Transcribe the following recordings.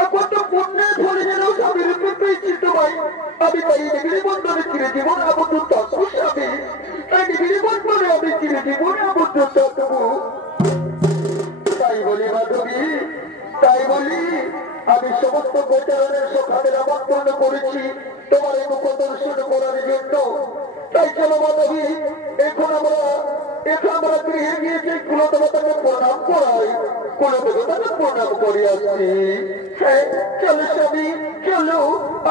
এখন তো পুণ্যে ধরে যেন স্বামীর পেয়েছি তোমায়। আমি তাই নিবিড়ি বন্ধনে চিরে জীবন আবদ্ধ থাকবো স্বামী। তাই নিবিড়ি বন্ধনে আমি চিরে জীবন আবদ্ধ থাকবো। তাই বলি মাধবী, তাই বলি আমি সমস্ত গোচারণের সখাদের আমন্ত্রণ করেছি তোমার এই মুখ দর্শন করার জন্য। তাই চলো মাধবী, এখন আমরা গৃহে গিয়ে সেই কুলদেবতাকে প্রণাম করাই, কুলদেবতাকে প্রণাম করে আসছি। হ্যাঁ চলো স্বামী, চলো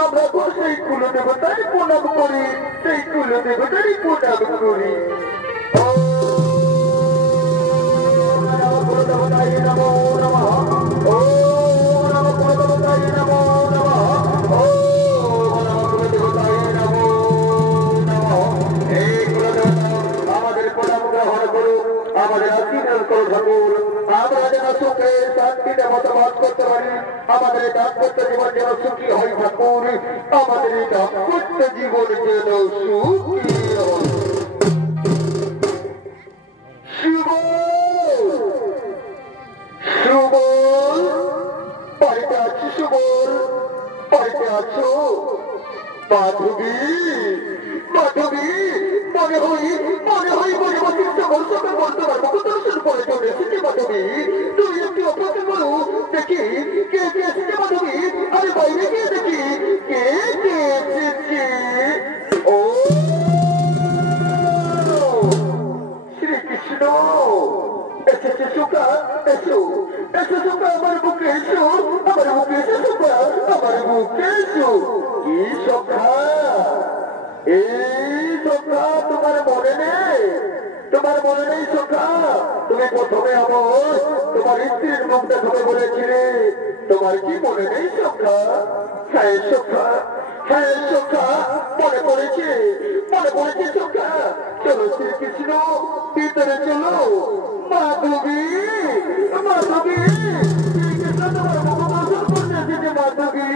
আমরা সেই কুলদেবতারই প্রণাম করি, সেই কুলদেবতারই প্রণাম করি। আমাদের দাম্পত্য জীবন যেন সুখী হয় ঠাকুর, আমাদের দাম্পত্য জীবন যেন সুখী হয়। সুবল বাড়িতে আছি, সুবল বাড়িতে আছো? মাধবী, মাধবী মনে হই মনে বসে সকল সকল বলতে পারবো দর্শন করে চলে এসেছে। মাধবী তুই একটু অপেক্ষা করো, দেখি কে কে এসেছে। মাধবী আমি বাইরে গিয়ে দেখি কে কে এসেছে। ও শ্রীকৃষ্ণ এসেছে। সুখা এসো, এসো সুখা আমার বুকে এসো, আমার বুকে এসো সুখা, আমার বুকে এসো। কি সুখা, এই সুখা তোমার মনে নেই? তোমার মনে নেই সুখা? তুমি প্রথমে আমার তোমার স্ত্রীর মুখ দেখাবে বলেছিলে, তোমার কি মনে নেই সুখা? হ্যাঁ সুখা, হ্যাঁ সুখা মনে পড়েছে, মনে পড়েছে সুখা। চলো শ্রীকৃষ্ণ ভিতরে চলো। মাধবী, মাধবী শ্রীকৃষ্ণ তোমার মুখ দর্শন করতে এসেছে। মাধবী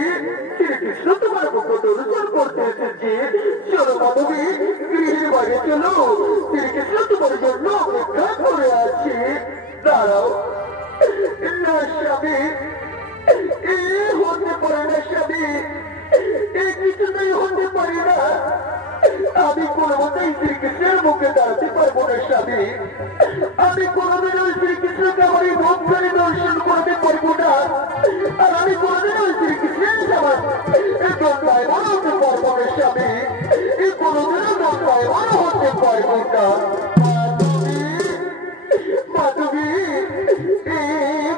শ্রীকৃষ্ণ তোমার মুখ দর্শন করতে এসেছে। চলো মাধবী গৃহের বাইরে চলো, শ্রীকৃষ্ণ তোমার জন্য অপেক্ষা করে আছে। দাঁড়াও না স্বামী, এ হতে পারে না স্বামী, এই কিছুতেই হতে পারি না। আমি কোনোমতেই শ্রীকৃষ্ণের মুখে দাঁড়াতে পারবো না স্বামী। আমি কোনোদিন ওই শ্রীকৃষ্ণকে আমার এই মুখ ধরে দর্শন করতে পারবো না। আর আমি কোনোদিন ওই শ্রীকৃষ্ণের সমান দণ্ডায়মান হতে পারবো না স্বামী। এই কোনোদিনও দণ্ডায়মান হতে পারবো না। মাধবী,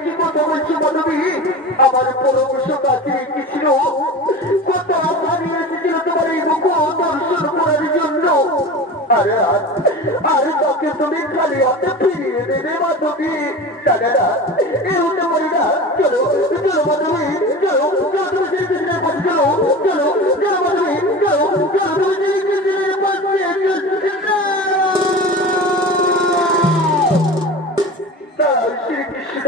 কি কথা বলছো মাধবী? আমার পরমশ কাছে শ্রীকৃষ্ণ কত আশা নিয়ে এসেছিল তোমার এই মুখ দর্শন করার জন্য। আরে তাকে তুমি খালি হাতে ফিরিয়ে দেবে মাধবী? দাদারা এ হতে পারি না। চলো চলো মাধবী, চলো চলো তুমি শ্রীকৃষ্ণের পাশে চলো, চলো চলো মাধবী, চলো চলো তুমি শ্রীকৃষ্ণের পাশে। শ্রীকৃষ্ণ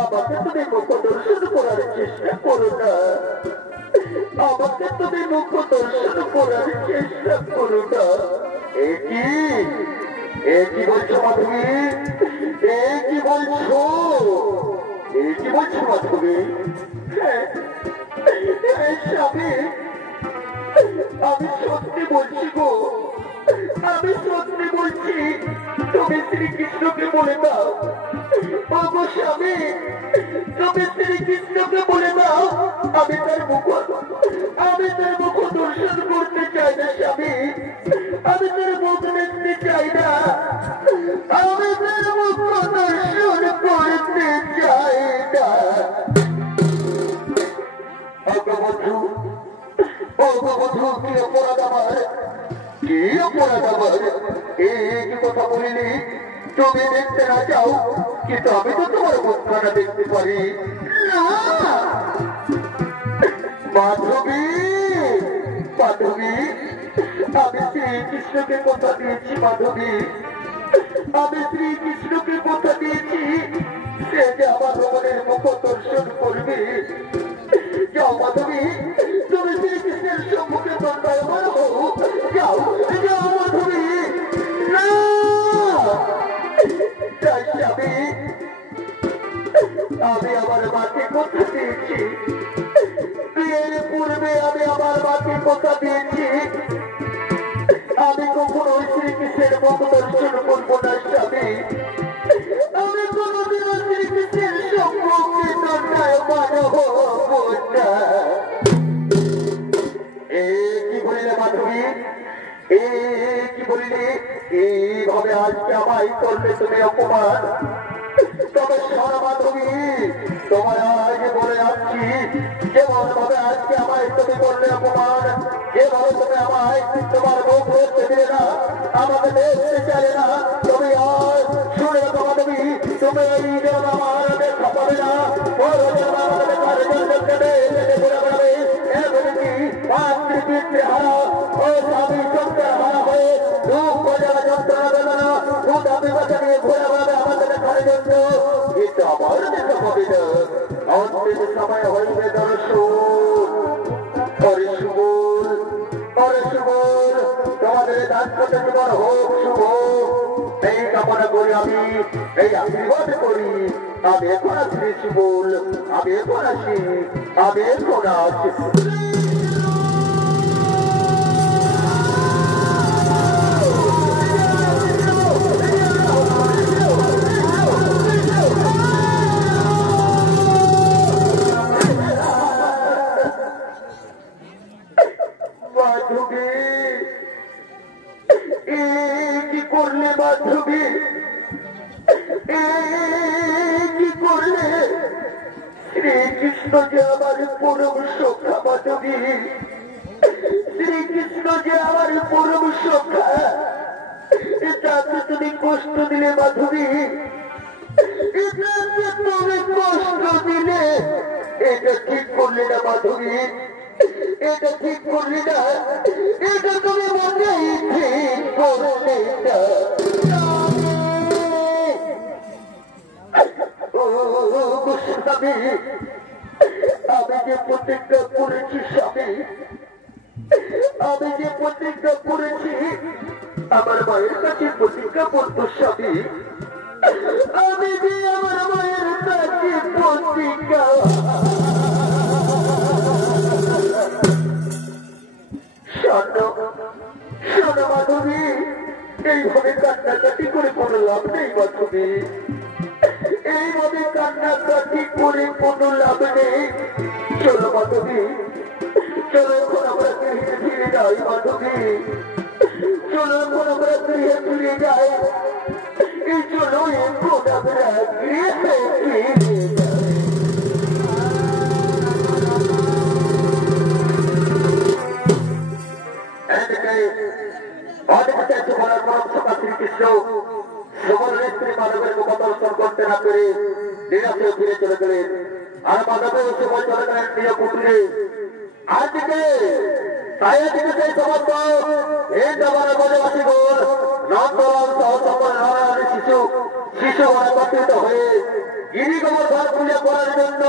আমাকে তুমি মুখ দর্শন করার চেষ্টা করো না, আমাকে তুমি মুখ দর্শন করার চেষ্টা করো না। কি বলছো মাধবী? কি বলছো? কি বলছো মাধবী? স্বামী আমি সত্যি বলছি গো, আমি সত্যি বলছি। তুমি শ্রীকৃষ্ণকে বলে দাও, ওগো স্বামী তুমি শ্রীকৃষ্ণকে বলে দাও আমি তার মুখ দর্শন করতে চাই না স্বামী। আমি তার মুখ দেখতে চাই না, আমি তার মুখ দর্শন করতে চাই না। অগবধূ, অগবধূ কি অপরাধ আমার, কি অপরাধ আমার? এই কথা বলিনি তুমি দেখতে না চাও, কিন্তু আমি তো তোমার মুখখানা দেখতে পারি না। মাধবী, মাধবী আমি শ্রীকৃষ্ণকে কথা দিয়েছি। মাধবী আমি শ্রীকৃষ্ণকে কথা দিয়েছি সে যে আমার ভগবানের মুখ দর্শন করবে। যাও মাধবী তুমি শ্রীকৃষ্ণের সম্মুখে দণ্ডায়মান হও। যাও যাও মাধবী। না স্বামী আমি আমার মাকে কথা দিয়েছি, বিয়ের পূর্বে আমি আমার মাকে কথা দিয়েছি আমি কখনো শ্রীকৃষ্ণের মুখ দর্শন করবো না স্বামী, আমি কোনোদিনও শ্রীকৃষ্ণের সম্মুখে দণ্ডায়মান হব না। কি বলিলে মাধবী, কি বলিলে? এইভাবে আজকে আমায় করলে তুমি অপমান। তবে শোনো মাধবী, তোমার আজ বলে যাচ্ছি, যেমন ভাবে আজকে আমায় তুমি করলে অপমান, যেভাবে তুমি আমায় তোমার মুখ ধরতে দিলে না, আমাকে দেখতে চাইলে না, তুমি আজ শুনে রাখো মাধবী, তুমি এই যেমন আমার দেখা পাবে না, বড় যেমন আমাকে দেখার জন্য দেবে ঘুরে বেড়াবে, এমনকি মাতৃপিতৃ হারা ও স্বামী সন্তান হারা হয়ে দুঃখ জ্বালা যন্ত্রণা বেদনা ক্ষুধা বিপাকে নিয়ে ঘুরে বেড়াবে আমাদের দেখার জন্য। কিন্তু আমার দেখা হবে না, অন্তিম সময় হইবে দর্শন। তোমাদের দাম্পত্য জীবন হোক শুভ, এই কামনা করি আমি, এই আশীর্বাদ করি। আমি এখন আসি সুবল, আমি এখন আসি, আমি এখন আসি। কি করলে মাধবী, কি করলে? শ্রীকৃষ্ণ যে আমার পরম সখা মাধবী, শ্রীকৃষ্ণ যে আমার পরম সখা, এটাকে তুমি কষ্ট দিলে মাধবী, এটাকে তুমি কষ্ট দিলে। এটা ঠিক করলে না মাধবী, এটা ঠিক করলি না, এটা তুমি মোটেই ঠিক করলে না। আমি যে প্রতিজ্ঞা করেছি স্বামী, আমি যে প্রতিজ্ঞা করেছি, আমার মায়ের কাছে প্রতিজ্ঞা করতো স্বামী, আমি যে আমার মায়ের কাছে প্রতিজ্ঞা, শোনো মাধবী, এইভাবে কান্নাকাটি করে কোনো লাভ নেই মাধবী, এইভাবে কান্নাকাটি করে কোনো লাভ নেই। চলো মাধবী, চলো এখন আমরা গৃহে ফিরে যাই মাধবী, চলো এখন আমরা গৃহে ফিরে যাই, এই চলো এখন আমরা গৃহে ফিরে যাই। শ্রীকৃষ্ণ সকল নেত্রী মাধবের মুখদর্শন করতে না পেরে নিরাশে ফিরে চলে গেলেন, আর মাধবের সময় চলে গেলেন নিজ কুটিরে। আজকে তাই আজকে সেই সমস্ত এই জগনের বনবাসী গোল নন্দলাল সহ সকল নারায়ণী শিশু একত্রিত হয়ে গিরি গোবর্ধন পূজা করার জন্য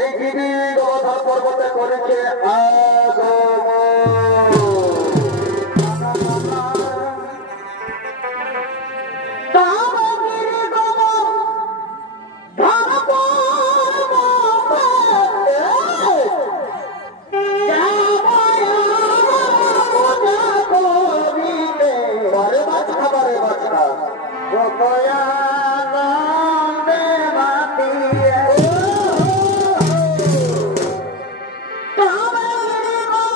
এই গিরি গোবর্ধন পর্বতে করেছে আগমন। Come on,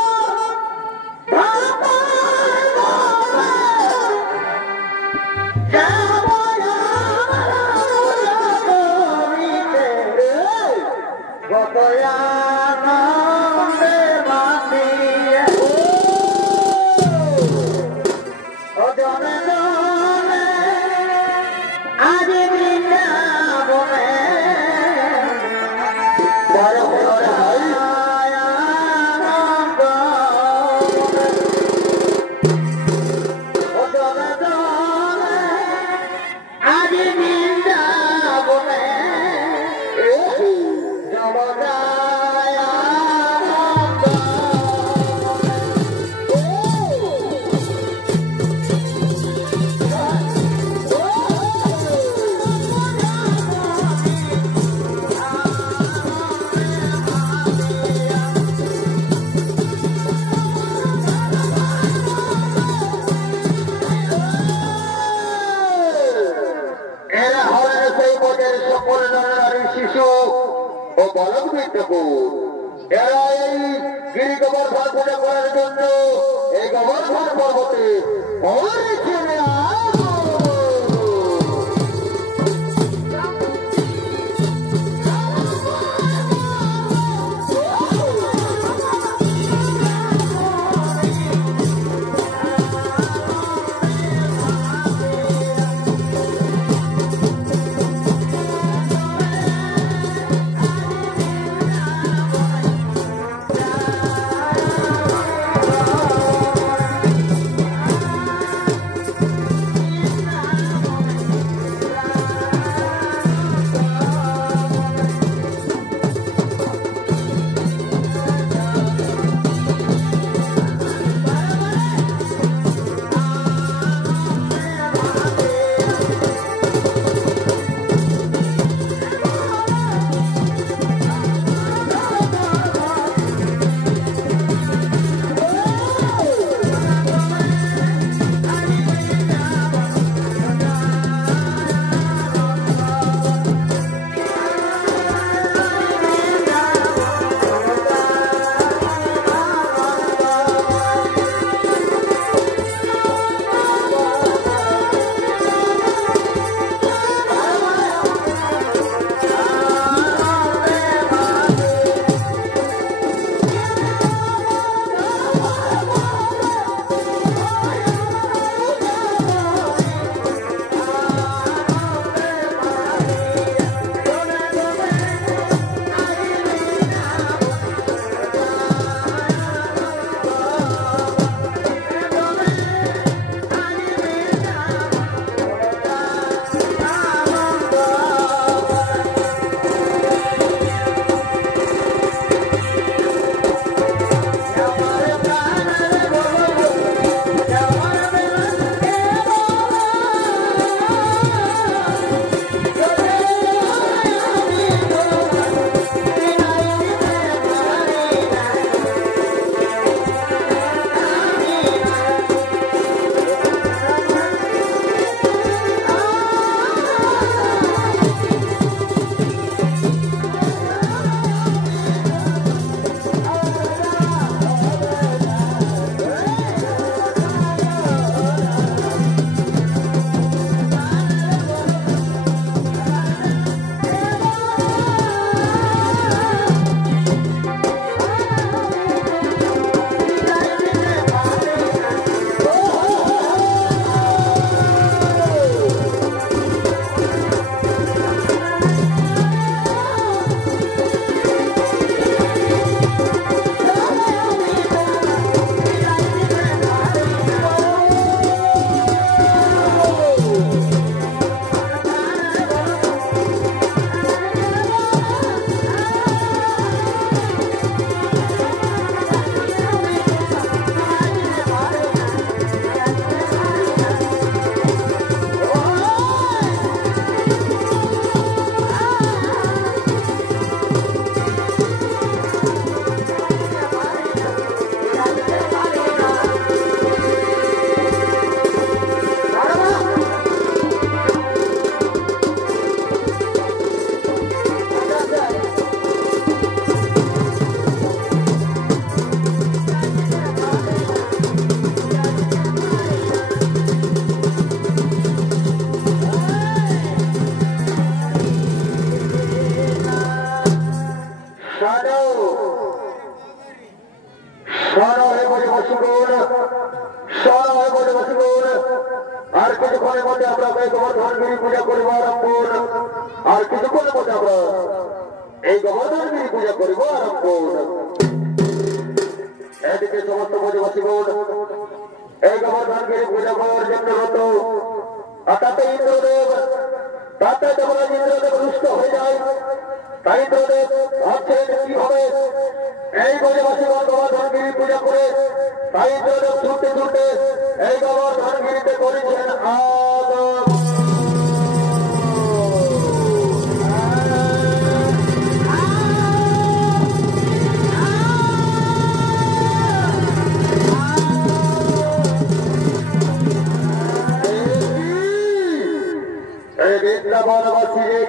সকল নারী শিশু ও বালক বিদ্যাপুর এরা এই গিরি গোবর্ধন পূজা করার জন্য এই গোবর্ধন পর্বতে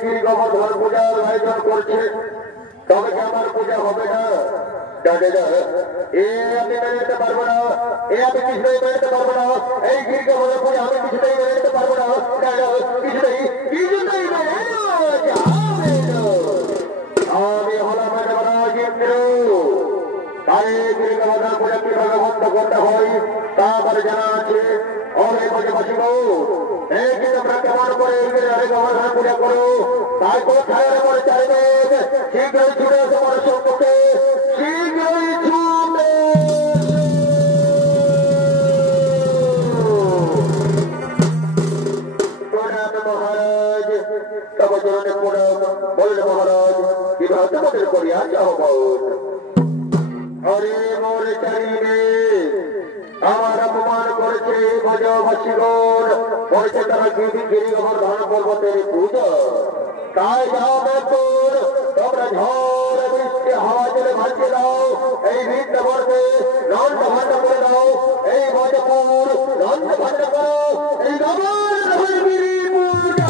গিরি গোবর্ধন পূজার আয়োজন করছে, তবে কি আমার পূজা হবে না? দাদা এ আমি মেনে নিতে পারবো না, এ আমি কিছুতেই মেনে নিতে পারবো না, এই গিরি গোবর্ধন পূজা আমি কিছুতেই মেনে নিতে পারবো না, দাদা কিছুতেই কিছুতেই মেনে আমি হলাম ইন্দ্র। তাই গিরি গোবর্ধন পূজা কিভাবে বন্ধ করতে হয় তা আমার জানা আছে। অনেক বসে এই কিন্তু আমরা কেমন করে গোবর্ধন পূজা করো, তাই কোনো ছায়ার পরে চাইবে শীঘ্রই ছুটে আসে আমার সম্মুখে, শীঘ্রই ছুটে মহারাজ তব চরণে প্রণাম। বললে মহারাজ বিবাহ তোমাদের করিয়া যাও। হরে মোর চারিবে আমার অপমান করেছে ব্রজবাসীগণ, করেছে তারা গিরি গোবর্ধন পর্বতের পূজা। তাই যাও ব্যাকুল, তোমরা ঝড় বৃষ্টি হাওয়া জলে ভাসিয়ে দাও এই বৃন্দাবনকে, নন্দ ভান্ড করে দাও এই ব্রজপুর, নন্দ ভান্ড করো এই গিরি পূজা।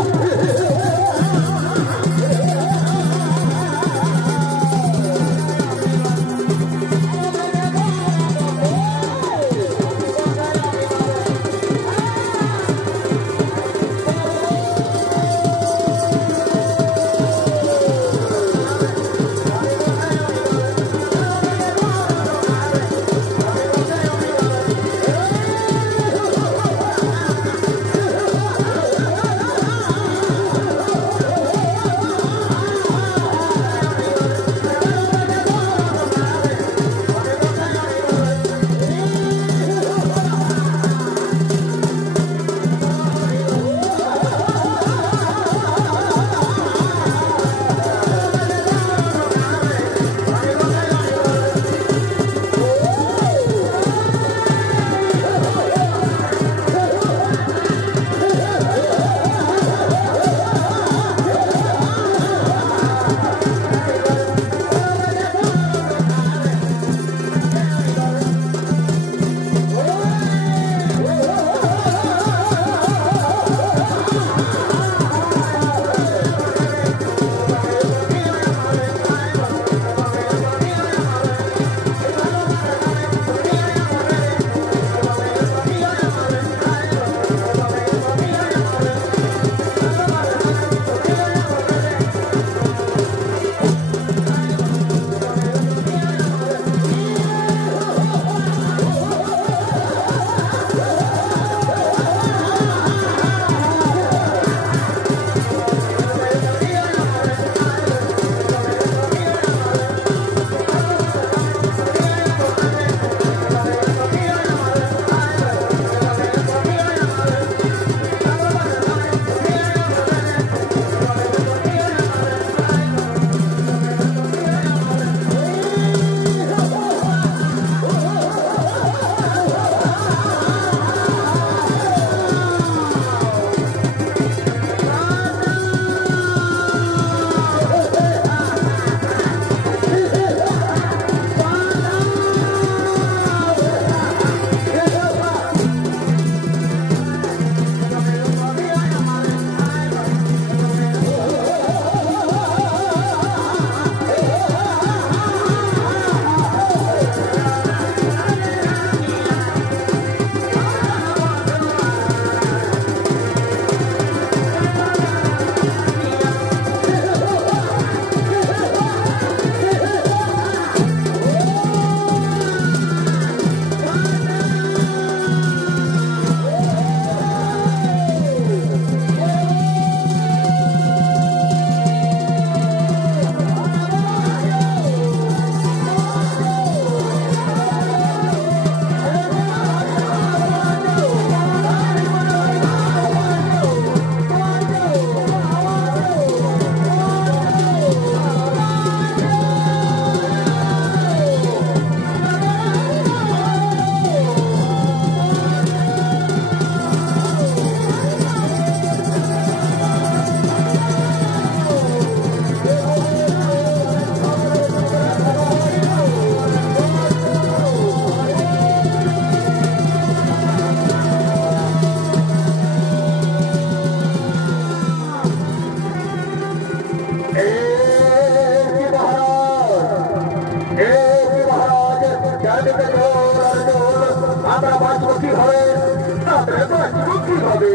হবে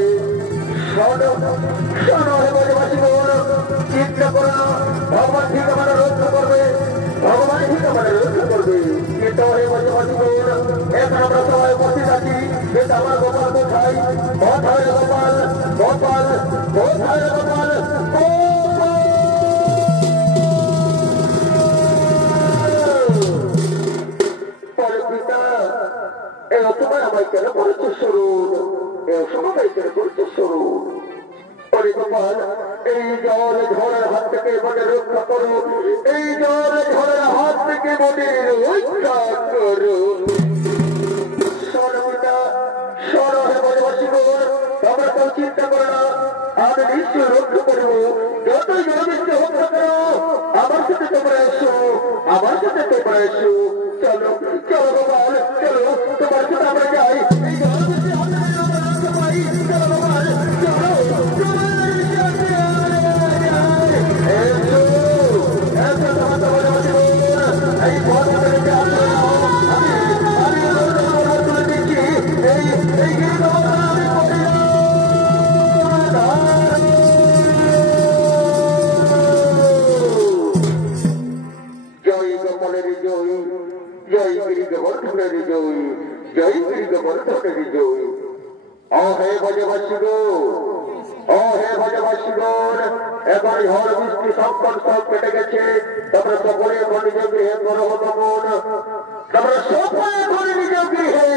শোনো শোনো হে ব্রজবাসী বোন চিন্তা করো না ভগবান ঠিক আমাদের রক্ষা করবে ভগবান ঠিক আমাদের রক্ষা করবে কিন্তু হে ব্রজবাসী বোন এখন আমরা সবাই উপস্থিত আছি কিন্তু আমার গোপাল কোথায় কোথায় গোপাল গোপাল কোথায় গোপাল আমায় কেন করেছে স্বরূপ সময় কেন করেছে স্বরূপ পরে গোপাল এই জল ঝড়ের হাত থেকে মনে রক্ষা করো এই জল ঝড়ের হাত থেকে মনে রক্ষা করো সরবিতা সর হে ব্রজবাসী বোন তোমরা কেউ চিন্তা করো না আমি নিশ্চয় রক্ষা করবো যতই জলবৃষ্টি হোক না কেন আমার সাথে তোমরা এসো আমার সাথে তোমরা এসো চলো চলো গোপাল চলো তোমার সাথে আমরা যাই এই জলবৃষ্টি চলো গোপাল চলো এই পথ জয় গিরি গোবর্ধনের জয় ও হে ব্রজবাসীগণ ও হে ব্রজবাসীগণ এবার ঝড় বৃষ্টি সংকট সব কেটে গেছে তোমরা সকলে এখন নিজ গৃহে করো গমন তোমরা সকলে এখন নিজ গৃহে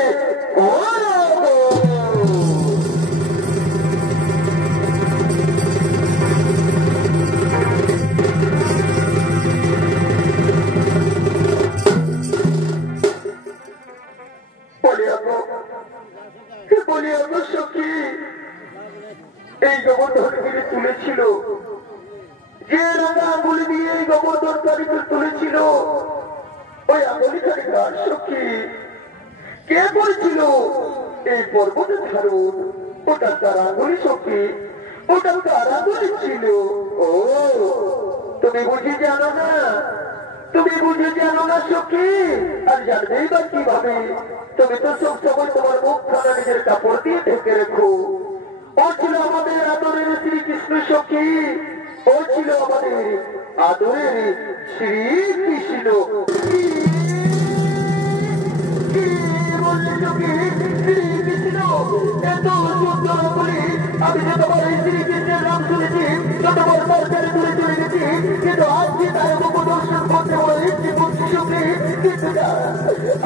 এই গোবর্ধনগিরি তুলেছিল যে রাজা আঙ্গুলি দিয়ে এই গোবর্ধন কারিগর তুলেছিল ওই আঙ্গুলিখানি কার সখী কে করেছিল এই পর্বতের ধারণ ওটা তার আঙ্গুলি সখী ওটা তার আঙ্গুলি ছিল ও তুমি বুঝি জানো না তুমি বুঝে জানো না সখী আর জানবেই বা কিভাবে তুমি তো সব সময় তোমার মুখ খানা নিজের কাপড় দিয়ে ঢেকে রেখো ও ছিল আমাদের আদরের শ্রীকৃষ্ণ সখী ও ছিল আমাদের আদরের শ্রীকৃষ্ণ শ্রীকৃষ্ণ এত সুন্দর বলি আমি যতবার এই শ্রীকৃষ্ণের নাম শুনেছি ততবার সরকারে তুলে চলে গেছি কিন্তু আজকে তার মুখ দর্শন করতে বলে ইচ্ছে করছি সখী কিন্তু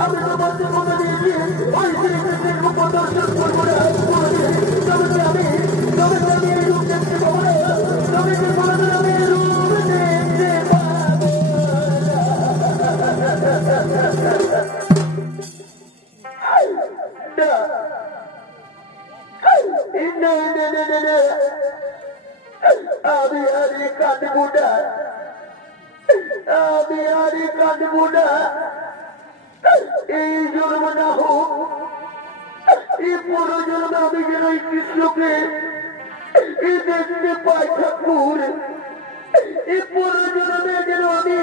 আমি তোমার কথা দিয়েছি ওই শ্রীকৃষ্ণের মুখ দর্শন করবো না আমি রূপ দেখতে পাবো না তবে আমি রূপ দেখতে পাবো আমি আরে কাঁদবো না আমি আরে কাঁদবো না এই জন্ম না হোক এই পুরো জন্ম আমি যেন এই কৃষ্ণকে দেখতে পাই ঠাকুর এই পুরো জন্মে যেন আমি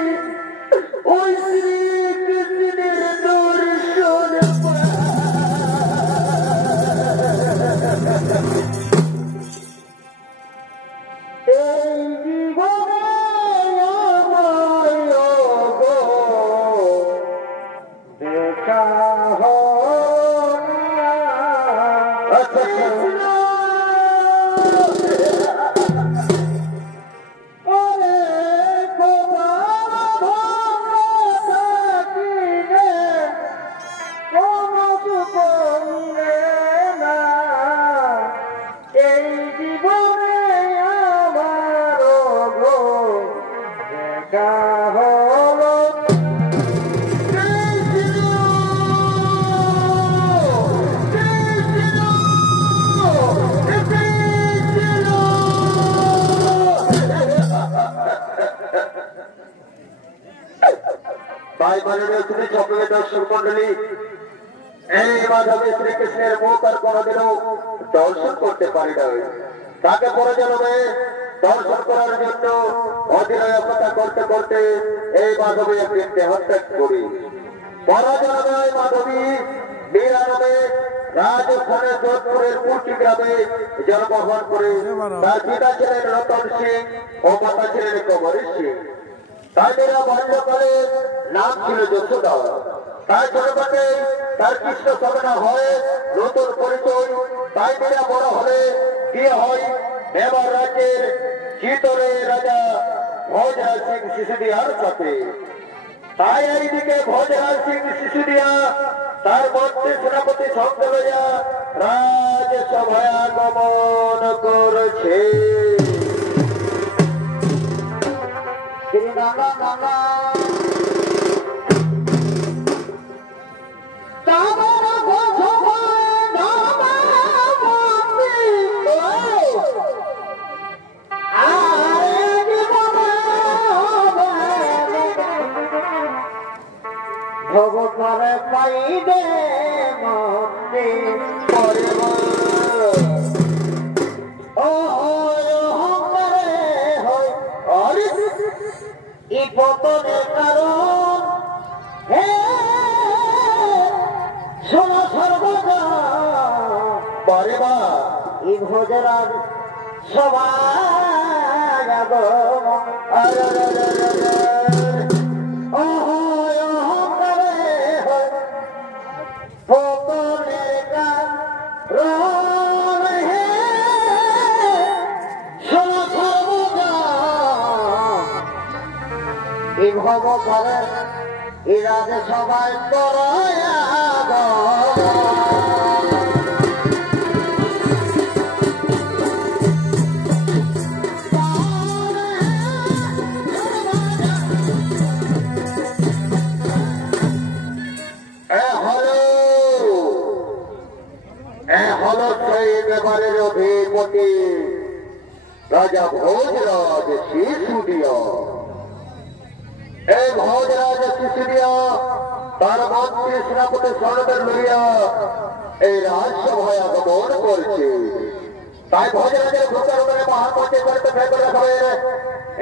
ওই শ্রীকৃষ্ণের দর্শন এই জীবনে দেখা দর্শক মন্ডলী এই মাধবী শ্রীকৃষ্ণের মুখ আর কোনদিনও দর্শন করতে পারি না তাকে পরে জন্মে দর্শন করার জন্য অধীনতা করতে করতে এই মাধবী একদিন দেহত্যাগ করি পরজন্মে মাধবী 92 রাজস্থানের যোধপুরের পুটি গ্রামে জন্মগ্রহণ করে তার পিতা ছিলেন রতন সিং ও মাতা ছিলেন কমরি সিং। তাই মেয়েরা বাল্যকালে নাম ছিল যশোদা। তাই ছোটবেলাতে তার কৃষ্ণ সাধনা হয়, নতুন পরিচয়। তাই মেয়েরা বড় হলে বিয়ে হয় মেবার রাজ্যের চিতরে রাজা ভোজরাজ সিং সিসোদিয়ার সাথে। তাই এইদিকে ভোজরাজ সিং সিসোদিয়া তার মন্ত্রী সেনাপতি সঙ্গে লইয়া রাজসভায় আগমন করছে। ভগবানে পাইবে মতে এই পতনের কারণ হে শোনো সর্বদা পরিবা এই ভোজরাজ সবাই ভগবানের ইরাদে সবাই এবারের অধিপতি রাজা ভোজরাজ সিসোদিয়া। এই ভোজরাজ সিসোদিয়া তার মন্ত্রী সেনাপতি সর্দার লইয়া এই রাজসভায় আগমন করছে। তাই ভোজরাজের ভূতার উপরে মহামন্ত্রী করতে ফেলে রাখবেন।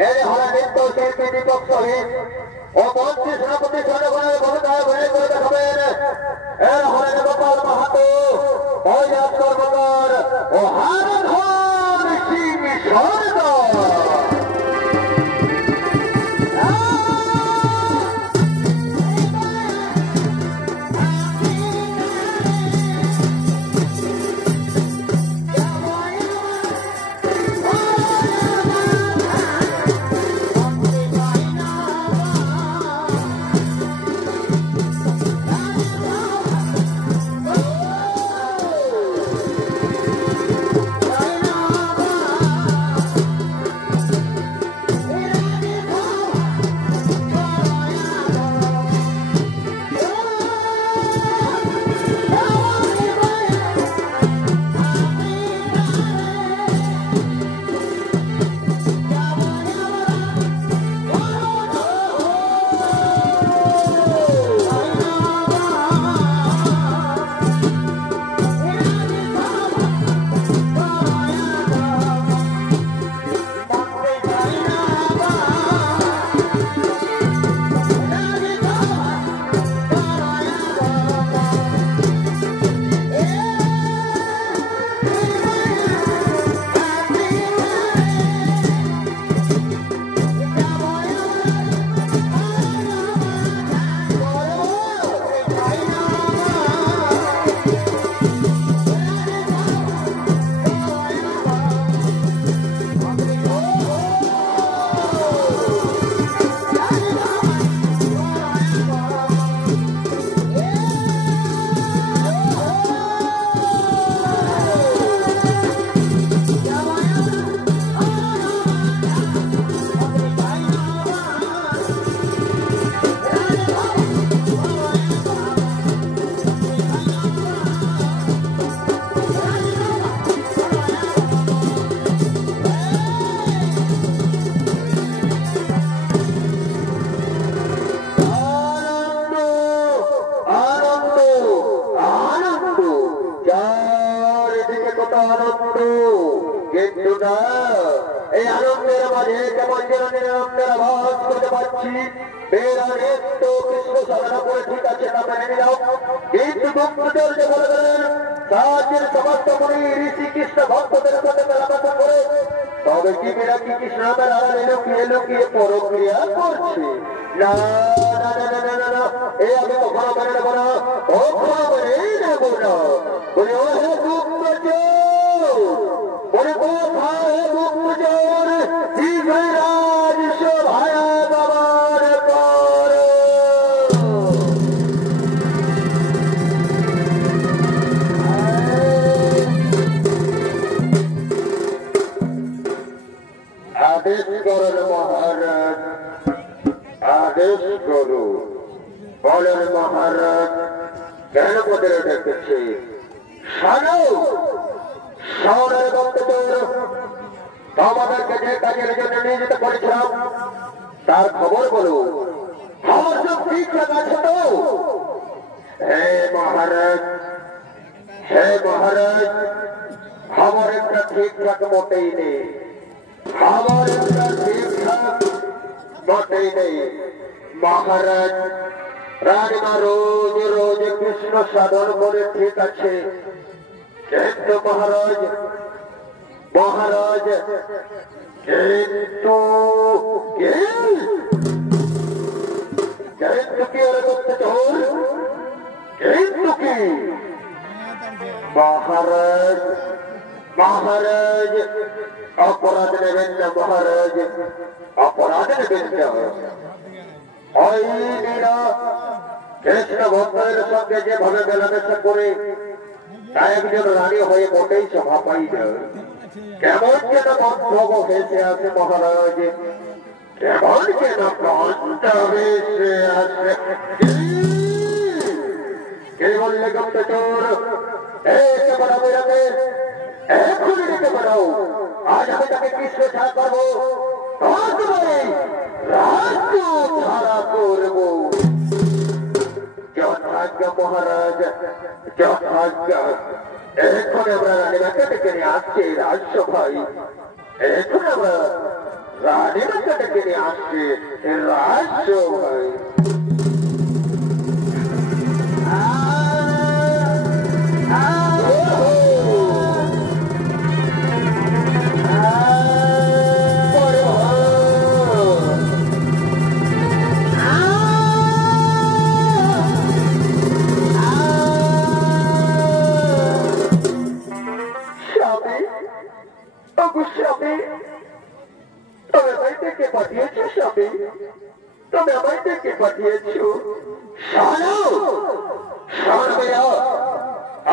এর হলে নিত্য শিল্পী দীপক সহিত ও মন্ত্রী সেনাপতি জনগণের ভূমিকায় ভয় করে দেখাবেন। এর হলে গোপাল মাহাতো, ভোজরাজ কর্মকার ও হারাধন সিং সর্দার। পাচ্ছি মেয়েরা নিত্য কৃষ্ণ সাধনা করে ঠিক আছে তা মেনে নিলাম, কিন্তু গুপ্তচর্য বলে গেলেন রাজ্যের সমস্ত মুনি ঋষি কৃষ্ণ ভক্তদের সাথে মেলামেশা করে তবে কি মেয়েরা কি কৃষ্ণ নামের আড়ালে লুকিয়ে লুকিয়ে প্রক্রিয়া করছে। না না না না না না, এ আমি কখনো মেনে নেবো না, কখনো মেনেই নেবো না। বলে ও হে গুপ্তচর, বলে কোথায় গুপ্তচর, রাজ সভায়া বাবার পর আদেশ করেন মহারাজ, আদেশ করু। বলেন মহারাজ কেন পদের ডেকেছে? শোনো শোনের গুপ্তচর, তোমাদেরকে যে কাজের জন্য নিয়ে যেতে করেছিলাম তার খবর বলো, খবর সব ঠিকঠাক আছে তো? হে মহারাজ, হে মহারাজ, খবর একটা ঠিকঠাক মোটেই নেই, খবর একটা ঠিকঠাক মোটেই নেই। মহারাজ রানীমা রোজ রোজ কৃষ্ণ সাধন করে ঠিক আছে, কিন্তু মহারাজ মহারাজ কিন্তু কিন্তু কি ওরা করতে চাও? কিন্তু কি মহারাজ, মহারাজ অপরাধ নেবেন না মহারাজ, অপরাধ নেবেন না। ওই মেয়েরা কৃষ্ণ ভক্তদের সঙ্গে যেভাবে মেলামেশা করে তা একজন রানী হয়ে মোটেই শোভা পাই না। কেমন যেন মন্তব্য ভেসে আছে মহারাজ, কেমন যেন কণ্ঠ ভেসে আছে। কে বললে গুপ্তচর? একে বাড়াবো এরাকে, এখনই রেখে বাড়াও। আজ আমি তাকে কৃষ্ণ ছাড়া করবো, রাজ্য ছাড়া করবো। যথাজ্ঞা মহারাজ, যথাজ্ঞা। এখন আমরা রানীমাকে ডেকে নিয়ে আসছি রাজসভাই, এখন আমরা রানীমাকে ডেকে নিয়ে আসছি রাজসভাই।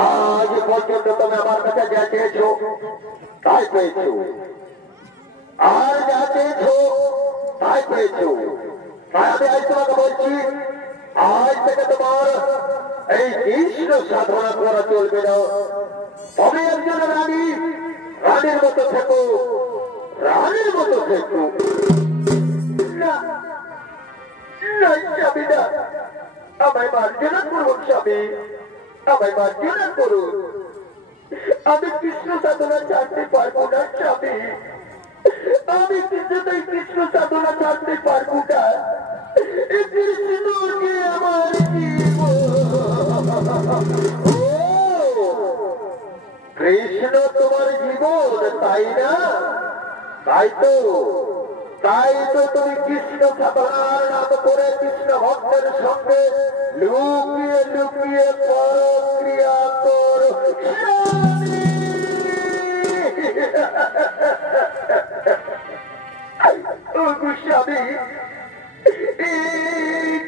আজ পর্যন্ত তুমি আমার কাছে যা চেয়েছো তাই পেয়েছো, আর যা চেয়েছো তাই পেয়েছো। তাই আমি আজ তোমাকে বলছি, আজ থেকে তোমার এই কৃষ্ণ সাধনা করা চলবে না। তুমি একজন রানী, রানীর মতো থেকো, রানীর মতো থেকো। না না স্বামী না, আমায় মার্জনা করুন স্বামী, আমায় মার্জনা করুন। আমি কৃষ্ণ সাধনা ছাড়তে পারবো না স্বামী, আমি কিছুতেই কৃষ্ণ সাধনা ছাড়তে পারবো না। কৃষ্ণ কি আমার কৃষ্ণ তোমার জীবন, তাই না? তাই তো, তাই তো তুমি কৃষ্ণ সাধনার নাম করে কৃষ্ণ ভক্তের সঙ্গে লুকিয়ে লুকিয়ে পরক্রিয়া করো। স্বামী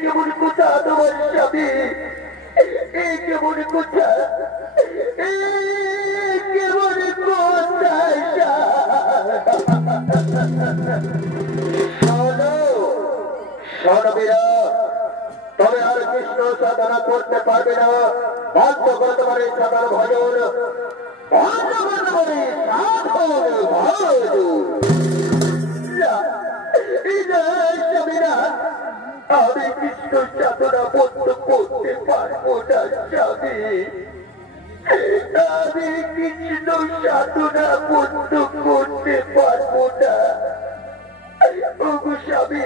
কেমন কোথা তোমার স্বামী, কেমন কোথা, কেমন কোথায়। শোনো তবে আর কৃষ্ণ সাধনা করতে পারবে না, বন্ধ করে তোমার এই সাধন ভজন, বন্ধ করে তোমার এই সাধন ভজন। আমি কৃষ্ণ সাধনা বন্ধ করতে পারবো না স্বামী, আমি কৃষ্ণ সাধনা বন্ধ করতে পারবো না। স্বামী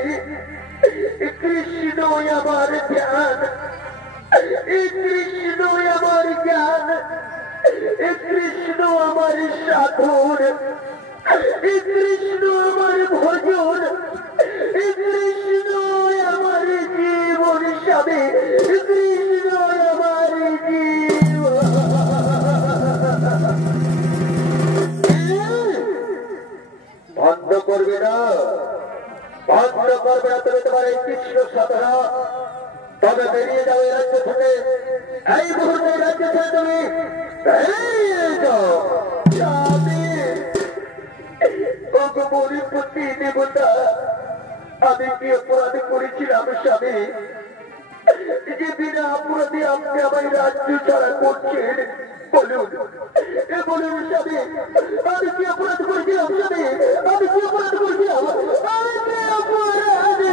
কৃষ্ণ আমার ধ্যান, কৃষ্ণ আমার জ্ঞান, কৃষ্ণ আমার সাধন, কৃষ্ণ আমার ভজন, কৃষ্ণ আমার জীবন স্বামী, কৃষ্ণ আমার জীবন। বন্ধ করবে না, বন্ধ করবে না, তুমি তোমার এই কৃষ্ণ সাধনা। তবে বেরিয়ে যাও এই রাজ্য থেকে, এই মুহূর্তে রাজ্য থেকে তুমি বেরিয়ে যাও। পরিপত্তি দেবতা, আমি কি অপরাধ করেছিলাম স্বামী, যে বিনা অপরাধে আপনি আমার রাজ্য ছাড়া করছেন? বলুন, বলুন স্বামী, আমি কি অপরাধ করেছিলাম স্বামী? আমি কি অপরাধ করেছিলাম? আমি কি অপরাধ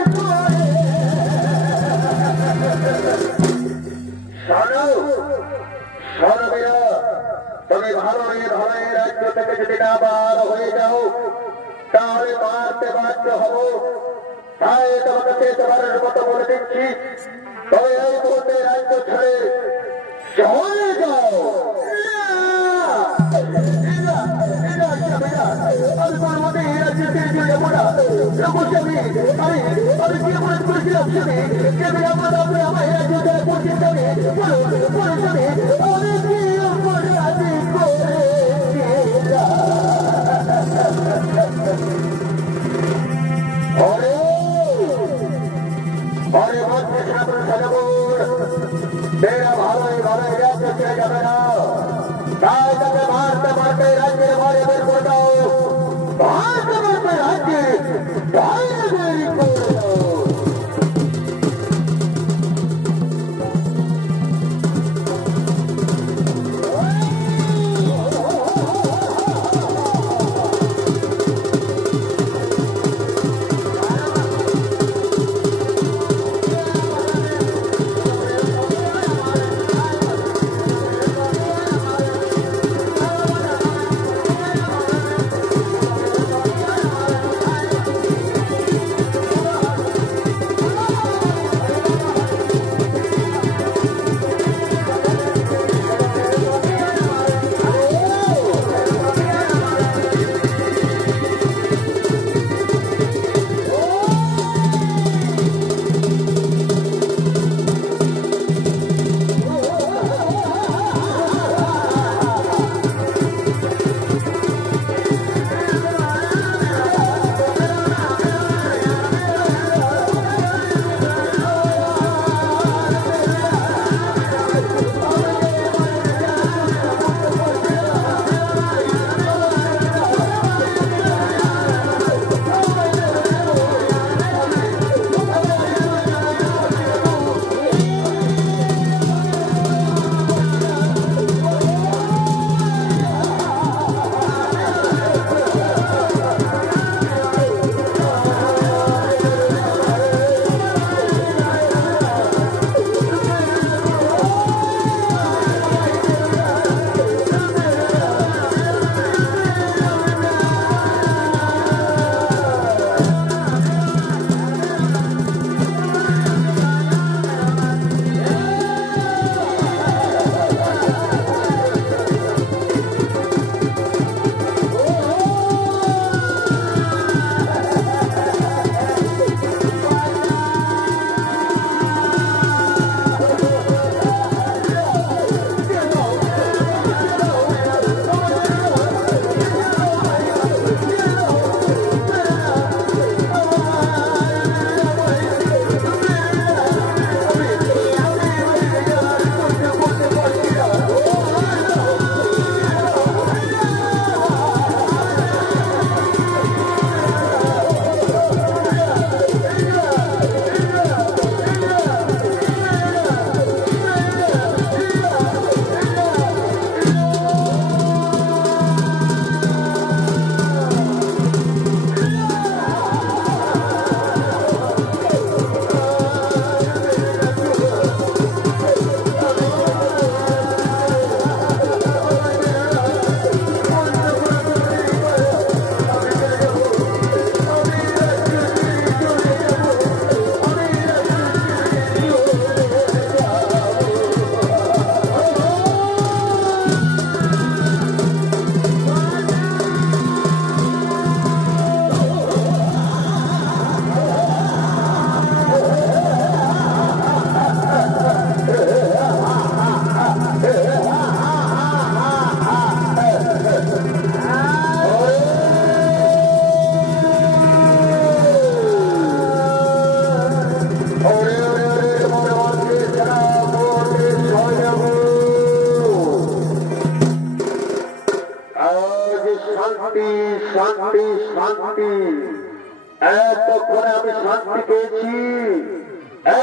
করে? শোনো, শোনো মেয়েরা, তুমি ভালো ভালো রাজ্য থেকে যদি না বার হয়ে যাও তাহলে মারতে বাধ্য হব। তাই তোমাকে শেষবারের মতো বলে দিচ্ছি, তবে এই মুহূর্তে রাজ্য ছেড়ে চলে যাও। আমি কোনো মতে এই রাজ্য ছেড়ে চলে যাবো না। আমি কি অপরাধ করেছিলাম স্বামী? কেমন অপরাধ আপনি আমার এই রাজ্য ছেড়ে করছেন স্বামী? বলুন, বলুন স্বামী, আমি কি অপরাধ করেছিলাম? अरे मध्य छात्र सजगुण तेरा भालो भालो राज्य ছেড়ে যাবে না। তাই তাকে মারতে মারতে রাজ্যের বাইরে বের করে দাও, মারতে মারতে রাজ্যের বাইরে বের করে দাও।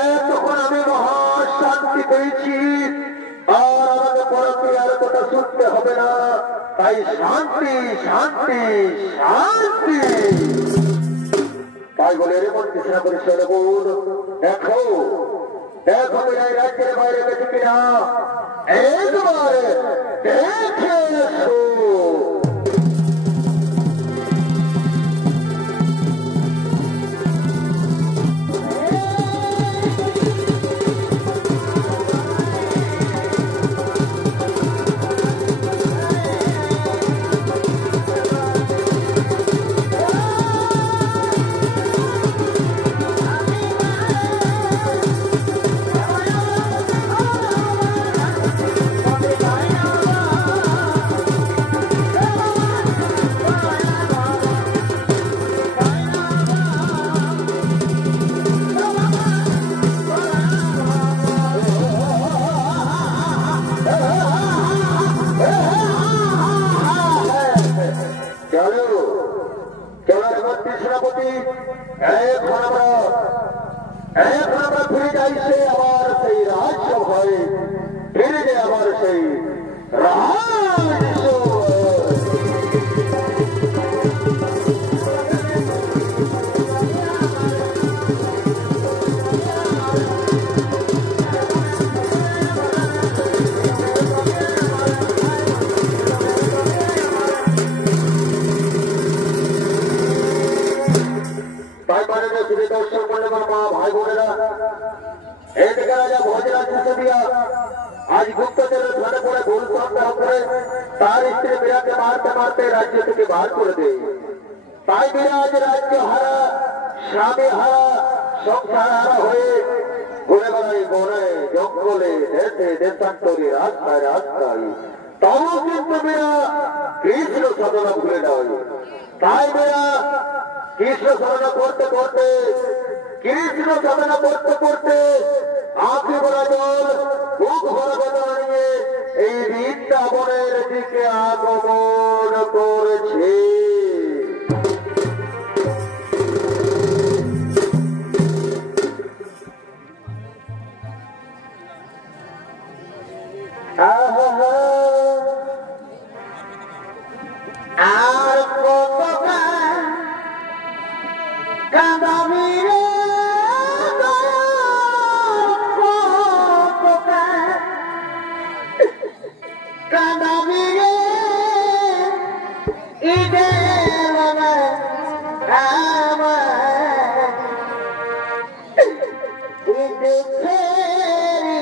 এতক্ষণ আমি মহা শান্তি পেয়েছি, আর আমাকে পড়াতে আর কথা শুনতে হবে না। তাই শান্তি শান্তি শান্তি। তাই বলে রে মন কৃষ্ণা পরিষদ দেখো দেখো এই রাজ্যের বাইরে গেছে কিনা, একবার দেখে এসো। সেনাপতি এখন আমরা ফিরে যাই সে আবার সেই রাজসভায়, ফিরে যাই আবার সেই দর্শন করলে মা ভাই বোনেরা, এই থেকে রাজা ভোজরাজ দিয়া আজ গুপ্তচরের ধরে পড়ে ভুল সন্দেহ করে তার স্ত্রী বিরাটকে মারতে মারতে রাজ্য থেকে বার করে দেয়। তাই বিরাজ রাজ্য হারা, স্বামী হারা, সংসার হারা হয়ে ঘুরে বেড়ায় বনে জঙ্গলে, দেশে দেশান্তরে, রাস্তায় রাস্তায়। তবু কিন্তু মেয়েরা কৃষ্ণ সাধনা ভুলে যায়। তাই মেয়েরা কৃষ্ণ সাধনা করতে করতে, কৃষ্ণ সাধনা করতে করতে আঁখি ভরা জল, বুক ভরা বেদনা নিয়ে এই বৃন্দাবনের দিকে আগমন করেছে। আর কত কাঁদাবি রে কাঁদাবি রে ঈদে আমার ঈদে ফেরি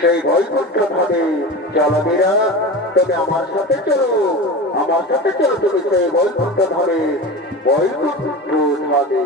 সেই বৈকুণ্ঠ ধামে। চলো মীরা, তুমি আমার সাথে চলো, আমার সাথে চলো তুমি সেই বৈকুণ্ঠ ধামে, বৈকুণ্ঠ ধামে।